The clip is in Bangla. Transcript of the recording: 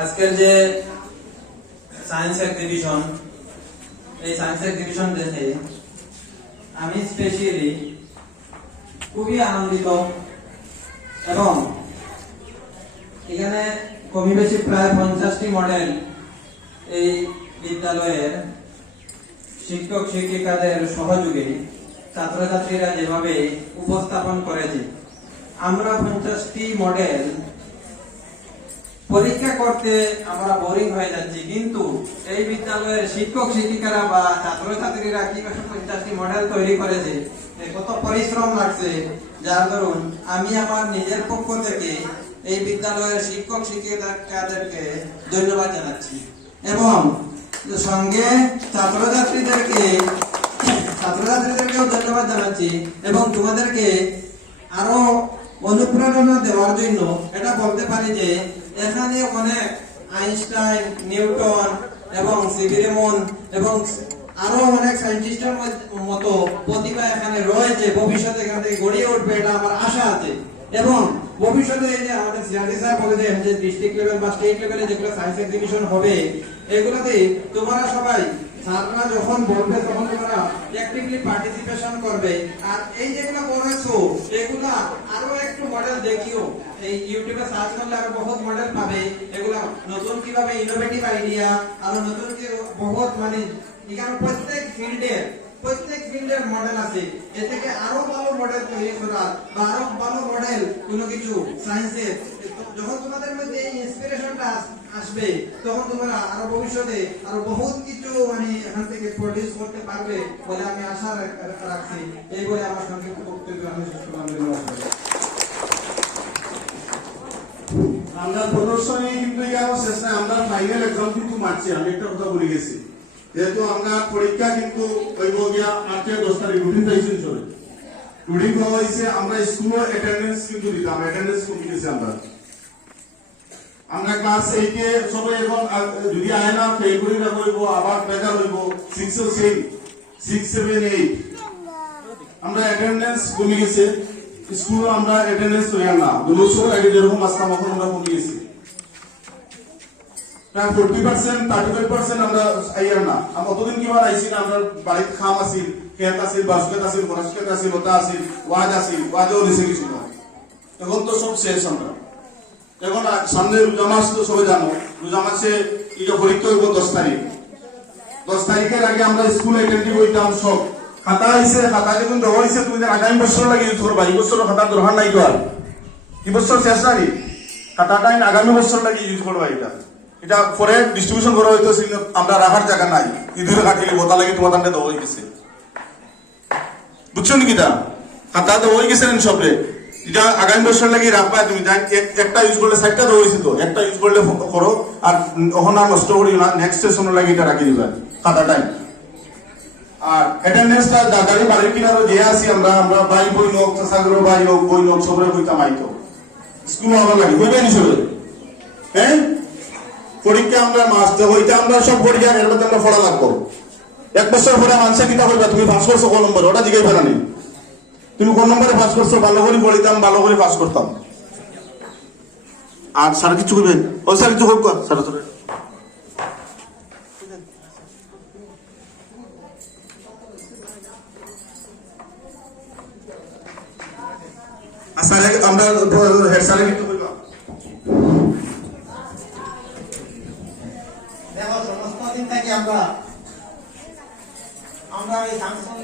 আজকের যে সায়েন্স এক্সিবিশন, এই সায়েন্স এক্সিবিশন দেখে আমি স্পেশালি খুবই আনন্দিত এবং এখানে কমি বেশি প্রায় 50টি মডেল এই বিদ্যালয়ের শিক্ষক শিক্ষিকাদের সহযোগে ছাত্রছাত্রীরা যেভাবে উপস্থাপন করেছে, আমরা 50টি মডেল পরীক্ষা করতে আমরা বোরিং হয়ে যাচ্ছি, কিন্তু এই বিদ্যালয়ের শিক্ষক শিক্ষিকারা বা ছাত্রছাত্রীরা কিভাবে 50টি মডেল তৈরি করেছে, কত পরিশ্রম লাগছে, যার দরুন আমি আমার নিজের পক্ষ থেকে এই বিদ্যালয়ের শিক্ষক শিক্ষিকাদেরকে ধন্যবাদ জানাচ্ছি এবং সঙ্গে ছাত্রছাত্রীদেরকেও ধন্যবাদ জানাচ্ছি এবং তোমাদেরকে আরো অনুপ্রেরণা দেওয়ার জন্য এটা বলতে পারি যে এখানে অনেক আইনস্টাইন, নিউটন এবং সিভি রেমন এবং আরো অনেক সায়েন্টিস্টের মতো প্রতিভা এখানে রয়েছে। ভবিষ্যতে এখান থেকে গড়িয়ে উঠবে, এটা আমার আশা আছে এবং ভবিষ্যতে এই যে আমাদের সিআরটি স্যার বলেছেন যে ডিস্ট্রিক্ট লেভেল বা স্টেট লেভেলে যেগুলো সায়েন্স এক্সিবিশন হবে, এগুলোতে তোমরা সবাই স্যাররা যখন বলবে তখন তোমরা অ্যাক্টিভলি পার্টিসিপেশন করবে। আর এই যেগুলো করেছো এগুলা আরো একটু মডেল দেখিও, এই ইউটিউবে সার্চ করলে আরো বহুত মডেল পাবে। এগুলা নতুন কিভাবে ইনোভেটিভ আইডিয়া আরো নতুন কি বহুত মানে এখানে প্রত্যেক ফিল্ডের মডেল আছে। এ থেকে আরো ভালো মডেল তৈরি করা বা আরো ভালো মডেল কোনো কিছু সায়েন্সের, যখন তোমাদের মধ্যে এই ইন্সপিরেশনটা আসবে তখন তোমরা আরো ভবিষ্যতে আরো বহুত কিছু মানে এখান থেকে প্রডিউস করতে পারবে বলে আমি আশা রাখছি। এই বলে আমার সংক্ষিপ্ত বক্তব্য আমি শেষ করলাম। আমরা প্রদর্শনী কিন্তু এখানে শেষ না, আমরা ফাইনাল এক্সাম কিন্তু মারছি। আমি একটা কথা বলে গেছি, যেহেতু আমরা পরীক্ষা কিন্তু হইব গিয়া 8-10 তারিখ রুটিন পাইছেন চলে রুটিন পাওয়া হয়েছে। আমরা স্কুলে অ্যাটেন্ডেন্স কিন্তু দিতাম, অ্যাটেন্ডেন্স কমে গেছে। আমরা ক্লাস 8 এ সবাই এখন যদি আয় না ফেল করি না হইব, আবার বেকার হইব। 6 ও 6, 7, 8 আমরা অ্যাটেন্ডেন্স কমে গেছে। স্কুলে আমরা অ্যাটেন্ডেন্স হই না, 2 বছর আগে যেরকম আসতাম এখন আমরা কমে গেছি। প্রায় 40%, 35% আমরা আইয়ার না। আমরা অতদিন কিবার আইছি না, আমরা বাড়িতে খাম আছিল, খেত আছিল, বাসুকেত আছিল, ফরাসকেত আছিল, ওটা আছিল, ওয়াজ আছিল, ওয়াজও দিছে কিছু না। এখন তো সব শেষ। আমরা এখন সামনে রোজা মাস, তো সবাই জানো রোজা মাসে এটা পরীক্ষা হইব 10 তারিখ। 10 তারিখের আগে আমরা স্কুল অ্যাটেন্ডিভ হইতাম সব। খাতা হয়েছে, খাতা যখন দেওয়া হয়েছে তুমি আগামী বছর লাগে ইউজ করবা। এই বছর খাতার দরকার নাই তো, আর এই বছর শেষ নাকি খাতাটা আগামী বছর লাগে ইউজ করবা। এটা পরে ডিস্ট্রিবিউশন করা হইতেছে, আমরা রাখার জায়গা নাই। ইঁদুরে কাটিলে বোতা লাগে তোমার দান্ডে দেওয়া হয়ে গেছে, বুঝছো নাকি? খাতা দেওয়া হয়ে গেছে সবরে। এটা আগামী বছর লাগে রাখবা তুমি। একটা ইউজ করলে 4টা দেওয়া হয়েছে, তো একটা ইউজ করলে করো, আর ওখানে আর নষ্ট করি না। নেক্সট সেশনের লাগে এটা রাখি দিবা খাতাটাই। আর অ্যাটেন্ডেন্সটা দাদারি বাড়ির কিনারও যে আসি আমরা ভাই বই লোক, চাষাগ্রহ ভাই হোক, বই লোক সবরে হইতাম আইতো। স্কুল আমার লাগে হইবে নি সবরে। হ্যাঁ, পরীক্ষা আমরা মাস হইতে আমরা সব পরীক্ষা এর মধ্যে আমরা পড়া লাগবো। 1 বছর পরে মানুষের কিতা করবা, তুমি পাস করছো কোন নম্বর, ওটা জিজ্ঞাসা ফেলা নেই। তুমি কোন নম্বরে পাস করছো, ভালো করে পড়িতাম, ভালো করে পাস করতাম। আর স্যার কিছু করবেন, ও স্যার কিছু হোক স্যার তোর আমরা হেড স্যারের কিছু করবা। দেখো সমস্ত দিন থেকে আমরা এই সাংসদ